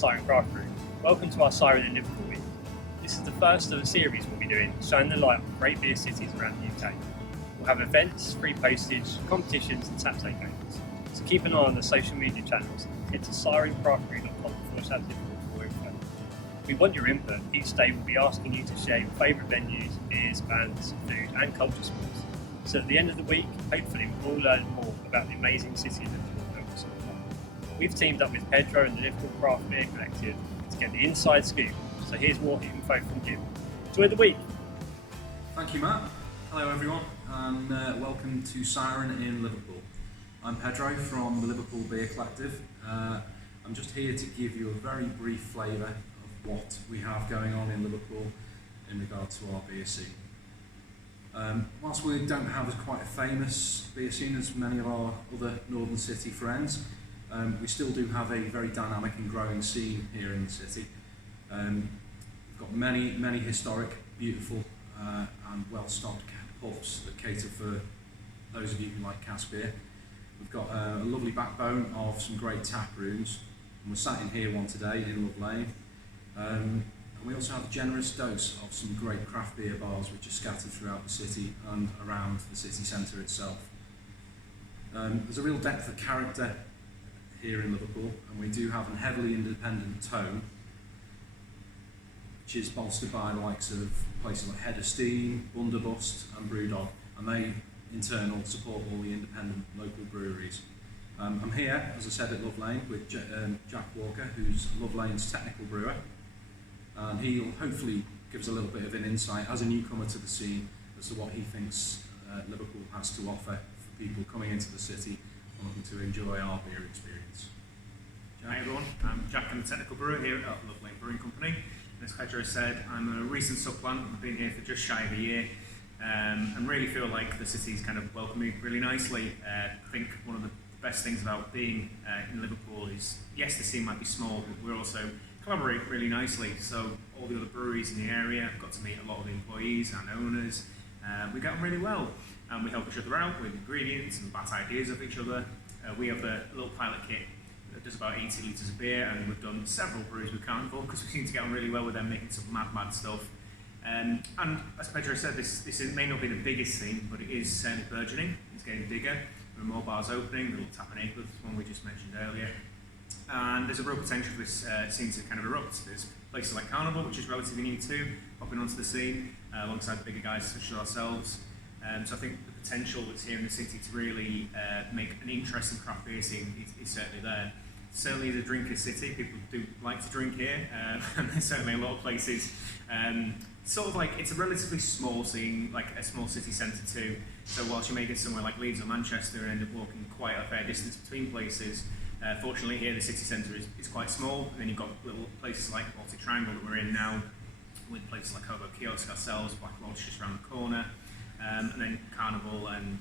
Siren Craft Brew. Welcome to our Siren in Liverpool week. This is the first of a series we'll be doing, shining the light on great beer cities around the UK. We'll have events, free postage, competitions and tap takeovers. So keep an eye on the social media channels and head to sirencraftbrew.com/Liverpool for info. We want your input. Each day we'll be asking you to share your favourite venues, beers, bands, food and culture sports. So at the end of the week, hopefully we'll all learn more about the amazing city of Liverpool and what's on offer. We've teamed up with Pedro and the Liverpool Craft Beer Collective to get the inside scoop. So here's more info from Jim. Enjoy the week. Thank you, Matt. Hello everyone, and welcome to Siren in Liverpool. I'm Pedro from the Liverpool Beer Collective. I'm just here to give you a very brief flavour of what we have going on in Liverpool in regard to our beer scene. Whilst we don't have quite a famous beer scene as many of our other northern city friends, we still do have a very dynamic and growing scene here in the city. We've got many historic, beautiful and well-stocked pubs that cater for those of you who like cask beer. We've got a lovely backbone of some great tap rooms, and we're sat in here one today in Love Lane. And we also have a generous dose of some great craft beer bars which are scattered throughout the city and around the city centre itself. There's a real depth of character here in Liverpool, and we do have a heavily independent tone, which is bolstered by the likes of places like Head of Steam, Bunderbust and Brewdog, and they in turn all support all the independent local breweries. I'm here, as I said, at Love Lane with Jack Walker, who's Love Lane's technical brewer, and he'll hopefully give us a little bit of an insight as a newcomer to the scene as to what he thinks Liverpool has to offer for people coming into the city and looking to enjoy our beer experience. Jack. Hi everyone, I'm Jack, I'm the technical brewer here at Love Lane Brewing Company. As Pedro said, I'm a recent supplant. I've been here for just shy of a year, and really feel like the city's kind of welcomed me really nicely. I think one of the best things about being in Liverpool is, yes, the scene might be small, but we also collaborate really nicely. So all the other breweries in the area, I've got to meet a lot of the employees and owners. We get on really well, and we help each other out with ingredients and bat ideas of each other. We have a little pilot kit that does about 80 litres of beer, and we've done several brews with Carnival because we seem to get on really well with them, making some mad stuff. And as Pedro said, this may not be the biggest scene, but it is certainly burgeoning. It's getting bigger. There are more bars opening. The little Tap and Acres, one we just mentioned earlier. And there's a real potential for this scene to kind of erupt. There's places like Carnival, which is relatively new too, popping onto the scene alongside the bigger guys such as ourselves. So I think the potential that's here in the city to really make an interesting craft beer scene is certainly there. Certainly the drinker city, people do like to drink here, and there's certainly a lot of places. Sort of like, it's a relatively small scene, like a small city centre too, so whilst you may get somewhere like Leeds or Manchester and end up walking quite a fair distance between places, fortunately here the city centre is quite small, and then you've got little places like Baltic Triangle that we're in now, with places like Hobo Kiosk ourselves, Black Lodge just around the corner, and then Carnival and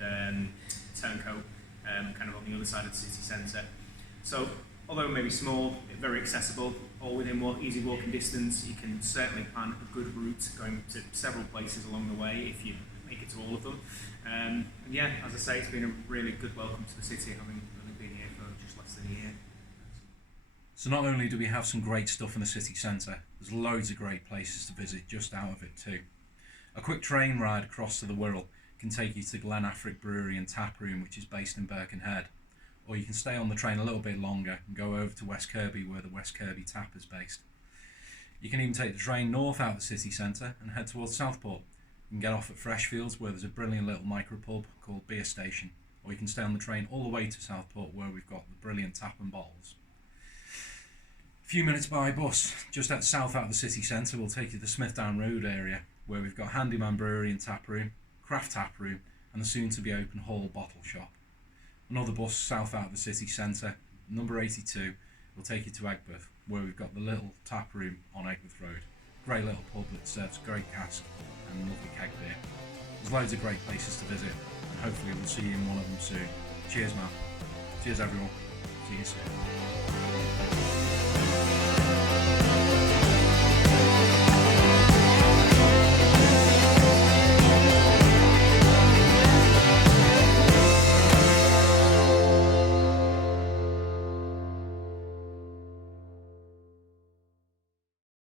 Turncoat kind of on the other side of the city centre. So although maybe small, very accessible, all within easy walking distance, you can certainly plan a good route going to several places along the way if you make it to all of them. And yeah, as I say, it's been a really good welcome to the city, having been here for just less than a year. So not only do we have some great stuff in the city centre, there's loads of great places to visit just out of it too. A quick train ride across to the Wirral can take you to Glen Affric Brewery and Tap Room, which is based in Birkenhead. Or you can stay on the train a little bit longer and go over to West Kirby, where the West Kirby Tap is based. You can even take the train north out of the city centre and head towards Southport. You can get off at Freshfields, where there's a brilliant little micro-pub called Beer Station. Or you can stay on the train all the way to Southport, where we've got the brilliant Tap and Bottles. A few minutes by bus, just south out of the city centre, will take you to the Smithdown Road area, where we've got Handyman Brewery and Tap Room, Craft Tap Room, and the soon-to-be-open Hall Bottle Shop. Another bus south out of the city centre, number 82, will take you to Egbert, where we've got the little tap room on Egbert Road. Great little pub that serves great cask and lovely keg beer. There's loads of great places to visit, and hopefully we'll see you in one of them soon. Cheers, man. Cheers, everyone. See you soon.